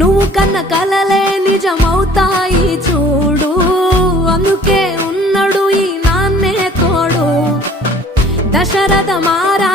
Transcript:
నువ్వు కన్న కలలే నిజమవుతాయి చూడు, అందుకే ఉన్నాడు ఈ నాన్నే తోడు. దశరథ మారా